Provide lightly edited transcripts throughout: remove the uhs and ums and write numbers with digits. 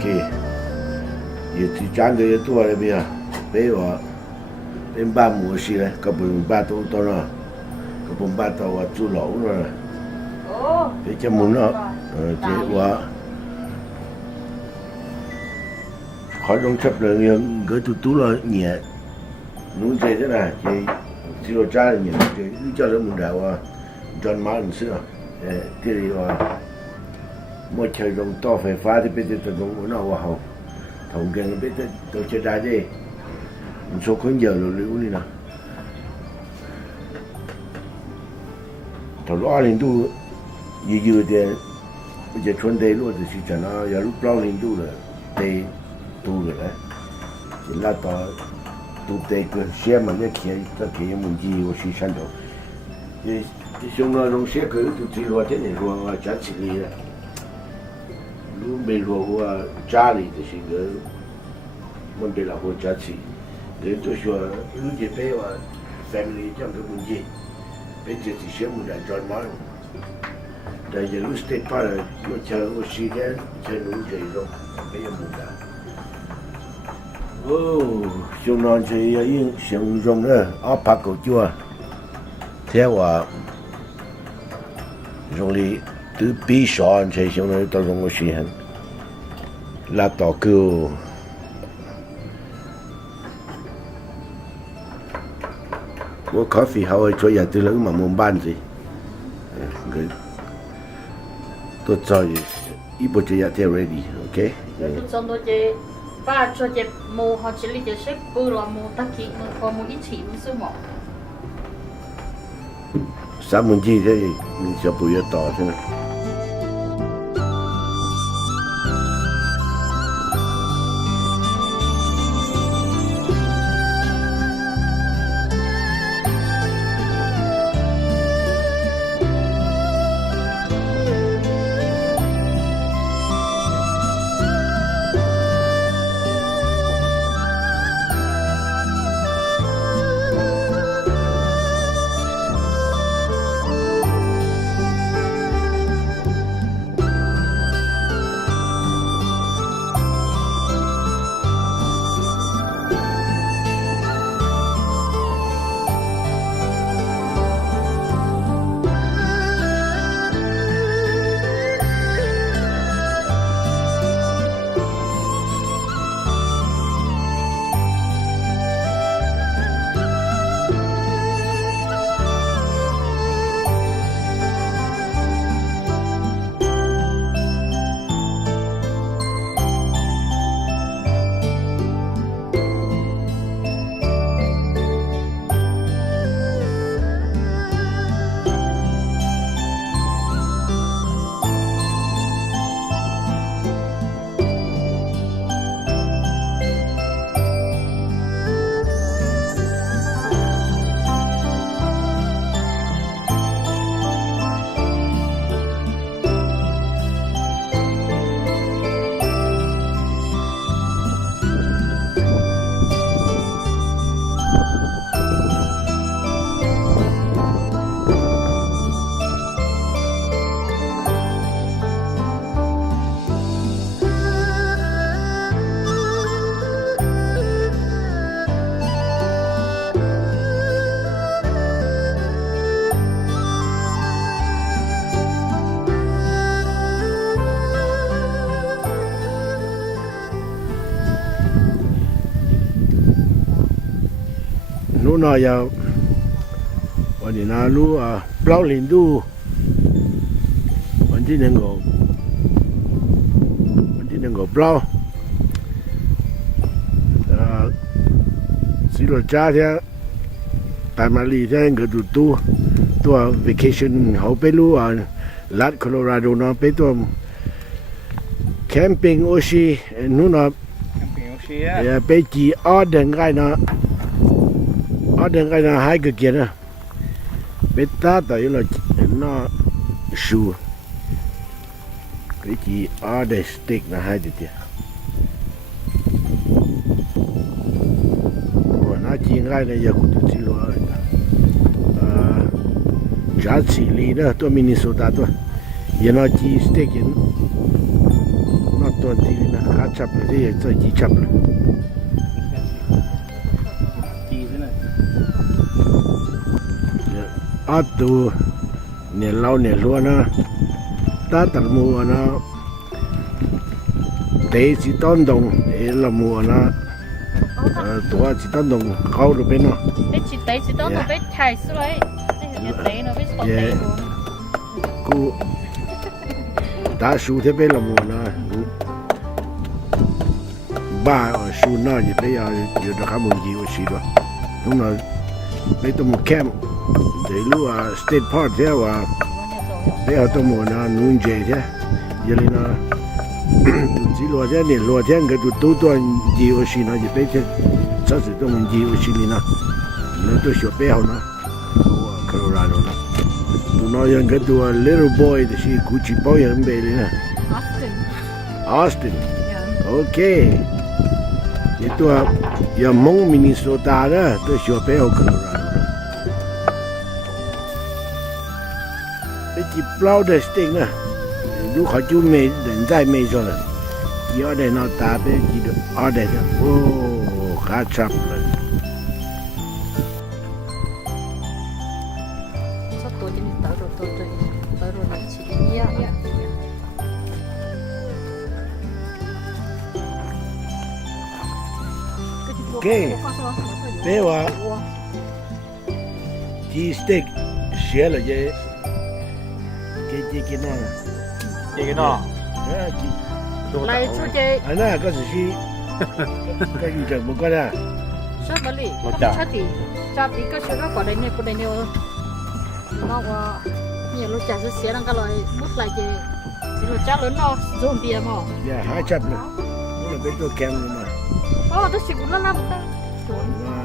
OK，也就赚的也多了没啊？比我เป็นบ้านหมูสิเลยก็เป็นบ้านตัวน่ะก็เป็นบ้านตัวจุหลงน่ะเป็นจมูกน่ะเจ้าว่าขอลงชับเลยยังก็ตัวละเนี่ยนู้นเจ้าน่ะเจ้าที่เราจ้าเนี่ยเจ้ารู้จักแล้วมึงได้ว่าจอห์นมาร์ตินสิที่เรียกว่าเมื่อใช้ลงต่อไฟฟ้าที่เป็นตัวตรงนั้นว่าเขาทำกันเป็นตัวเชื่อได้ดิมันโชว์คนเยอะเลยนี่นะถ้าเราเรียนดูยืดๆเดี๋ยวจะชวนเด็กรู้จะสิจันนะอย่ารู้เปล่าเรียนดูเลยเด็กดูเลยนะแล้วต่อดูเด็กก็เชื่อมันจะเขียนจะเขียนมันจีว่าสิฉันดูที่ช่วงนั้นลงเชื่อคือตัวที่ว่าที่นี่ว่าจัดสิ่งนี้นะรู้ไม่รู้ว่าจ้าลีแต่สิ่งนี้มันเป็นอะไรจัดสิ่ง人都说，有些白话 family 讲个问题，别这些项目来转嘛。但是有 state part 我讲我时间才弄这种，没有问题。哦，像那些要用形容的阿帕狗叫啊，听话，容易都比上才形容到容我时间，拉到狗。我咖啡好会做嘢對啦，咁冇班子，佢都做一部做嘢都 ready，OK？ tôi xong tôi chơi ba cho chơi mù họ chỉ lấy chơi xếp bự là mù tắc kỹ mà còn mù ít chỉ mới số một. 三文治即係小朋友大先啦。นู้นอยาววันนี้นารู้เปล่าลินดูวันที่หนึ่งก็เปล่าสิโรจ้าเท่าแต่มาลีเท่าก็ดูตัว vacation เขาไปรู้รัฐโคโลราโดนะไปตัวแคมปิ้งโอชีนู้นไปจีออเดินไงนะอเดินกันนะให้ก็เกี่ยนะเป็นตาต่อยเราน่าชูก็จีอเดินสเต็กนะให้ดิเดียวันนั้นจีนไงเนี่ยอยากดูจีโร่จัดสิลีนะตัวมินนิโซตาตัวยันจีสเต็กยันน่า ตัวที่นะขาจับเลยที่จะยีจับเลย จีด้วยนะ อาตูเนี่ยเราเนี่ยรัวนะตาตัดมัวนะเตะสิต้นดงเอละมัวนะตัวสิต้นดงเขาดูเป็นเนาะ Bé chị tay chị đó nó bé thải xuống đấy. Cái tay nó bé sọt tay luôn. กูตาสูเทเป็นละมัวนะบ้าสูน่าจะไปอยู่ในข้ามุนจีวชีด้วยตรงนั้นไปตรงแคมป์เดี๋ยวรู้ว่าสเตทพาร์ทเท่าว่าไปเอาตรงมัวนะนุ่งเจใช่ยังไงนะจีรัวเท่านี่รัวเท่าก็ดูตัวจีวชีนะจะไปเช่这是ตรงจีวชีนี่นะนั่นตัว小背后呢ว่าโคโลราโดนะตัวน้อยยังก็ตัว little boy 的是估计包养ไปเลยนะ Austin Yeah. โอเคนี่ตัวยังมงมินนิโซตานะตัว小背后โคโลราโดนะไอ้ที่เปล่า的 stick นะ如果就没人在没说了要的那大背记得二的哦还差不了 Sắp tối thì mình tới rồi là chị nhá. Ok. Béว่าจีสเต็กเสียเลยเจ๊กินน่ะ เจ๊กันเนาะ กิน Lại chú chị. อันนั้นก็สิก็อยู่จังมึงก็ได้ Sao mà lì? Sao thì cái số đó của đây này nó qua nhiều lúc chả sẽ xé đang cái loại bút lại chị chỉ là chắc lớn nó dồn bia mà อย่าหาจับเลยมันเป็นตัวแกมเลยมา tôi chỉ muốn làm ta ว่า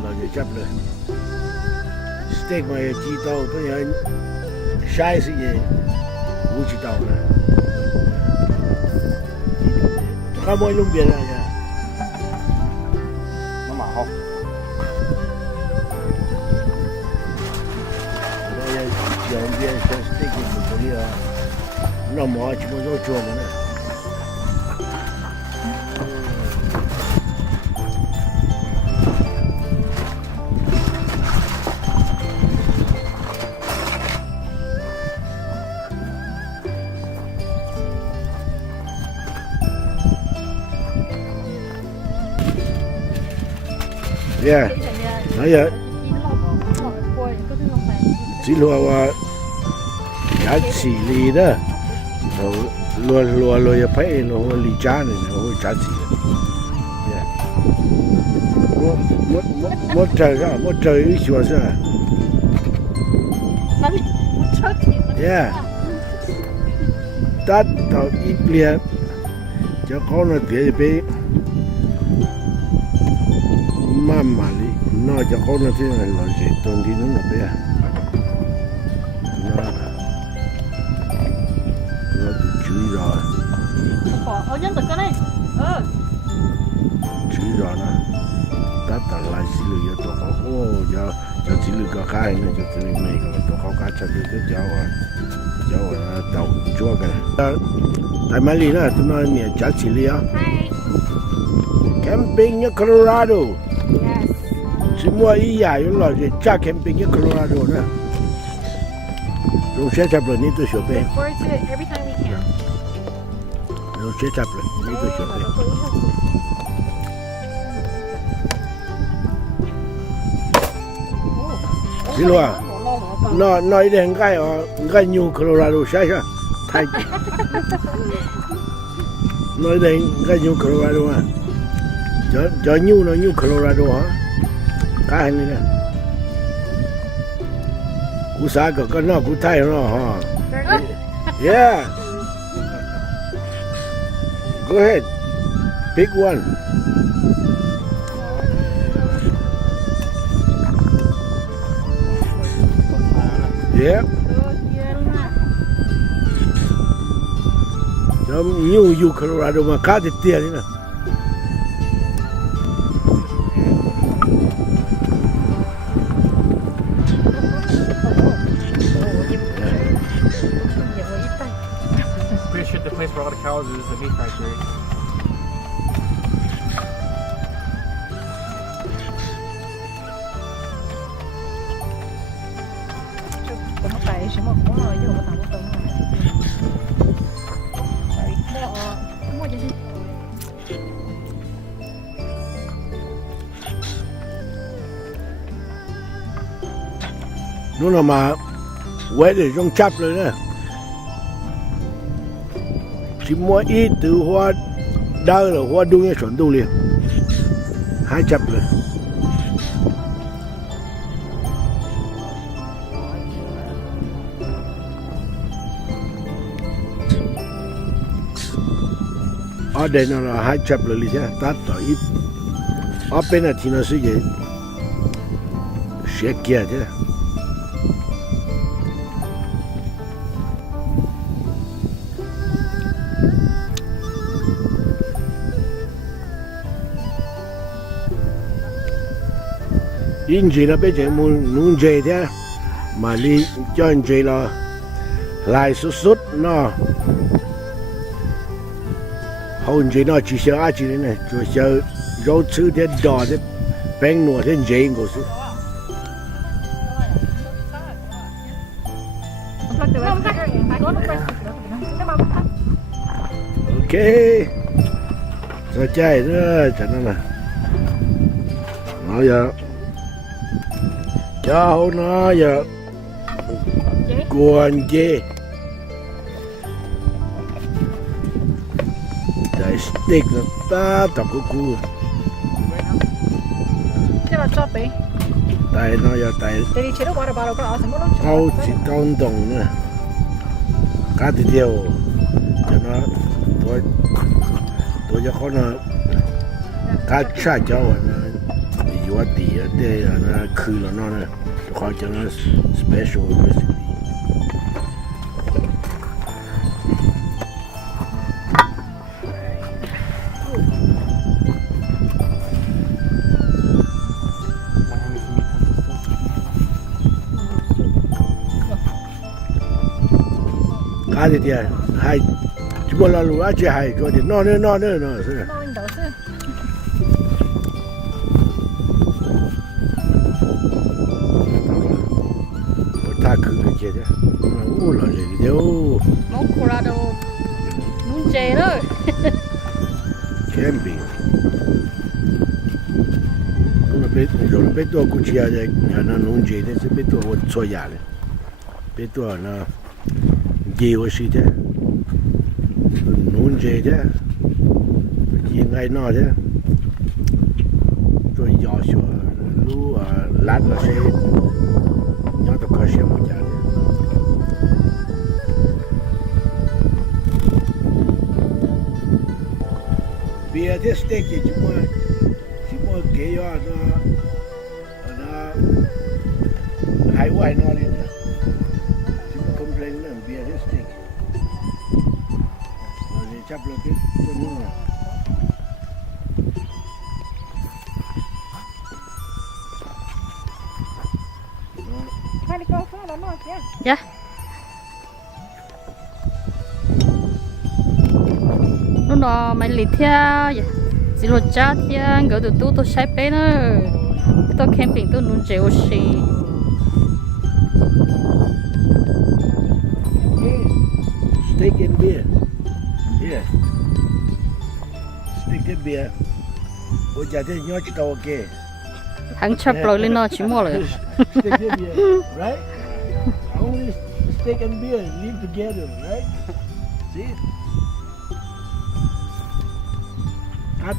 เราจะจับเลยสเต็กมาจีเต้าตัวอย่างใช้สิเย่หูจีเต้านะข้าวมวยลุงเบียร์อะไรเนี่ย น้ำหมาเขา 两边像是这个不的啊，那么全部都做了呢。Yeah，哎呀，只路話一次嚟啦，落入批落嚟揸嚟，我揸次。我這一說是。Yeah，達到一邊，就可能別別慢慢的，那就可能這樣來些冬天那邊。ở dân tịch cái này chú rõ nó đã tận lại xí lửa cho tôi có cho xí lửa có khai nữa cho xí lửa này còn tôi không cá cho tôi cháu tàu chua cái này tại mấy lì đó tôi nói nè cháu xí lửa camping ở Colorado chỉ mua ý giải những loại gì cha camping ở Colorado nữa rồi sẽ chập rồi ní tôi sửa bên rồi sẽ chập rồi ní tôi sửa bên Chị luôn à? Nói đến cái New Colorado sai sao? Thay nói đến cái New Colorado à? Cho New nó New Colorado hả? Cái này nè. Cú sao cái nó cú thay nó hả? Yeah. Go ahead. Pick one. Yeah. Giống New Colorado mà cá thịt tiền đấy nè. Appreciate the place for all the cows 刀子是没开水。怎么摆什么锅了？又我打不懂了。摸进去。นู้นมาไว้เลยต้องจับเลยนะชิมัวอีตือหัวดาวหรือหัวดุงเนี่ยสนดุเลยให้จับเลยอ๋อเดี๋ยวเราให้จับเลยลิซ่าตัดต่ออีกอ๋อเป็นอะไรที่น่าสนใจเช็คเกียร์ใช่ยินจีเราไปเจอมุนนุ่งเจเท่มาลีจอนเจเราลายสุดๆเนาะเขาเจเนาะจีเสียอาจีเนี่ย就像肉吃点大的饼糯的เจก็是โอเคสนใจเด้อจังนั้นนะเอาอย่าเจ้าหน้าอย่ากวนเจได้สเต็กนะตาตับกู这把抓背。ตายน้อยอย่าตาย这里切了瓜的把了，搞什么东西？เอาจิตเอาตรงนะการที่เดียวจะนะตัวจะคนนะการชาเจ้านะอยู่ว่าดีเดี๋ยวนะคือแล้วนะเขาจะนะ special recipe การที่เดียวให้จุบลาลูอาจจะให้ก็จะนอนเนอะ是那你倒是。他可能觉得我老这个就冇苦啦都，弄这了。 camping 那边有了别多估计啊，那农界的是别多我错牙了，别多那给我是的，农界的应该那的，做要求路啊烂了些，要都可些么家的。别的 steak 就么给呀那海外那里的，就么 complain 那别的 steak， 那你差不多别做弄了。快点搞上了嘛，姐。呀。lúc đó mấy lít theo chỉ lo cha theo gỡ từ tôi sai bé nữa tôi camping tôi nuôi trâu xì steak and beer yeah steak and beer ôi chả thế nhớ chỉ tao ok hắn chấp rồi lên nó chỉ mua rồi steak and beer right only steak and beer live together right see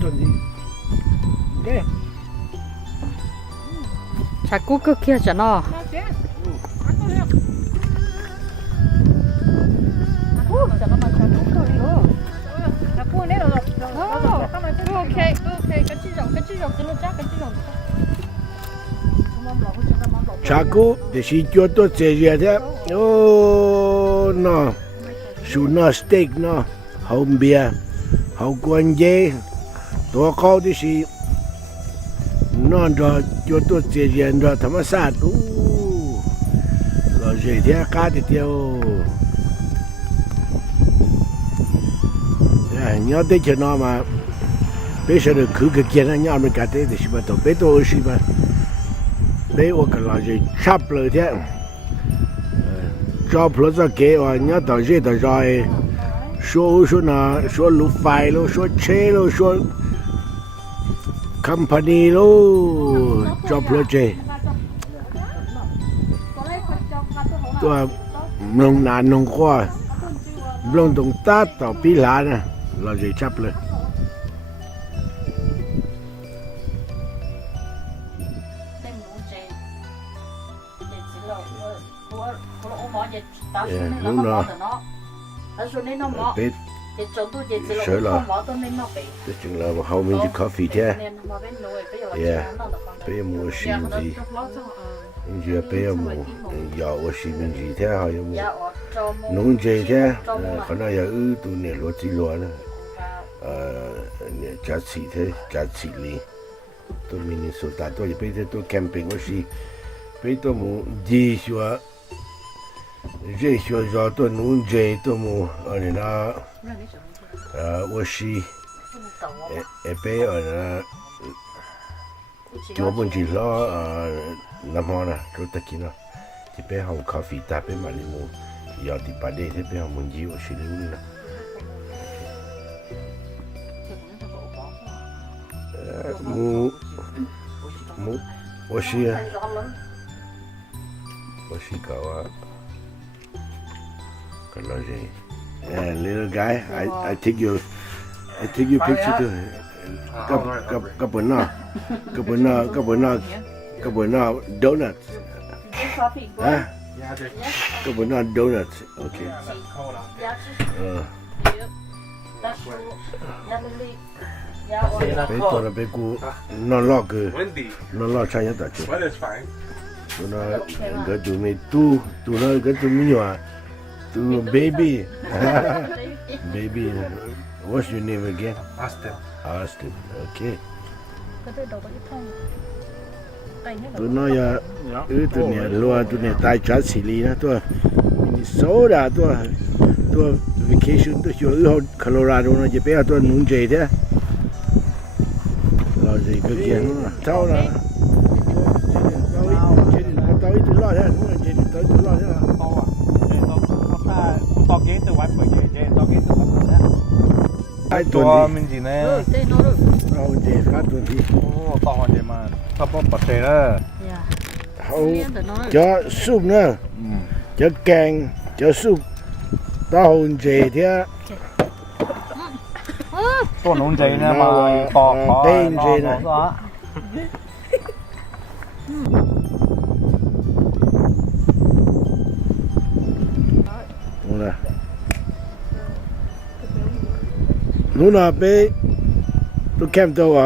tuần gì ok chả cú cơ kia chả nó chả cú để xí cho tôi chế gì thế ô nó su nó steak nó home beer hậu quan dêตัวเขาที่สินอนรอจนตัวเจียนรอธรรมศาสตร์เราเจียที่อากาศเดียว nhớ tới cho nó mà bây giờ được cứ cái kia nó nhau mình cả thế thì chỉ mà tổ bé tôi chỉ mà bé ở cái là gì chắp rồi thế cho plus ra kế và nhớ tao dễ tao rồi số nào số lục file lo số chế lo số company lo cho plus chếตัวลงนานลงกว่าลงตรงตาต่อปีหลานนะเราจะจับเลยลูกเนาะเป็ดเสร็จแล้วแต่จึงเราเขามีจุดกาแฟแท้เป็ดมูชิมจี你这别么，要我西门子的还有么，农村的，可能要有多年落地落呢，加起的加起哩，都明年说大多一辈子都 camping 我是，别多么地说，这说绕到农村多么，那我是，别我们去了那么呢，做得起呢，这边好咖啡搭配嘛，你么要第八天这边好门机我是留呢。我是搞啊，看到这，little guy, I take your picture too. กับ本那 donut 啊กับ本那 donut OK ไปตัวนั้นไปกูนอนลอกคือนอนลอกใช้ยังตัดจุดตัวนั้นก็ตัวไม่ตัวนั้นก็ตัวไม่หวานตัว baby what's your name again Austin okay ตัวน้อยตัวเนี้ยรัวตัวเนี้ยตายจัดสิลีนะตัวมินิโซดาตัว vacation ตัวชัวร์โคโลราโดนะจะไปเอาตัวนุ่งเจเด้เราจะก็เกี่ยงนะเท่านั้นตัวอีตัวรอดเนี่ยนุ่งเจตัวอีตัวรอดเนี่ยตอกเกตตัววัดไปเจตอกเกตตัววัดเนี่ยไอตัวมันจีเนี่ยเราเจขาตัวที่โอ้ตอกเจมาถ้าพอปัดเตะเลยเขาจะซุปเนี่ยจะแกงจะซุปตาหุ่นเจเท่าตัวนุ่งเจเนี่ยมาตอกเต้นเจนะนู่นน่ะไปตัวแคมป์ตัว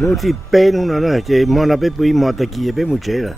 นู่นที่ไปนู่นน่ะเจมอน่ะไปปุยมอตะกี้ไปมุเจล่ะ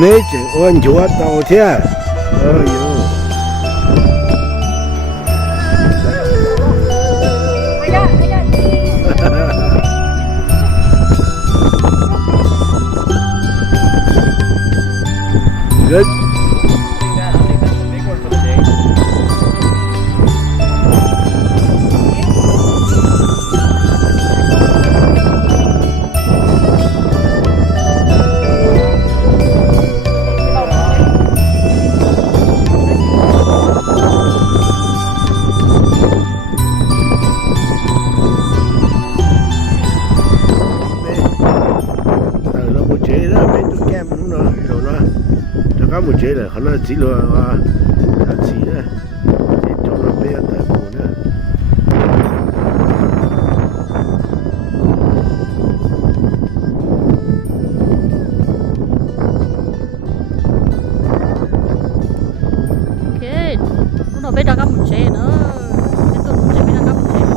mấy chữ ôn chúa tàu thế ơi yo good một chế là khả năng chỉ là chỉ nữa thì cho nó bé tại phụ nữa ok nó bé đã có một chế nữa cái tôi một chế bé đã có một chế nữa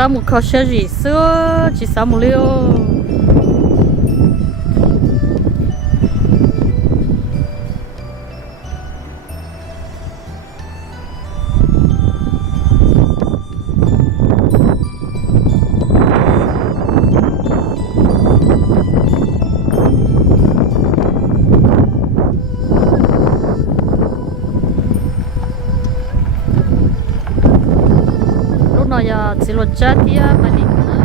có một kho xe gì xưa chỉ 60 liêu lúc nào giờ chỉ lo chết thì mà đi nữa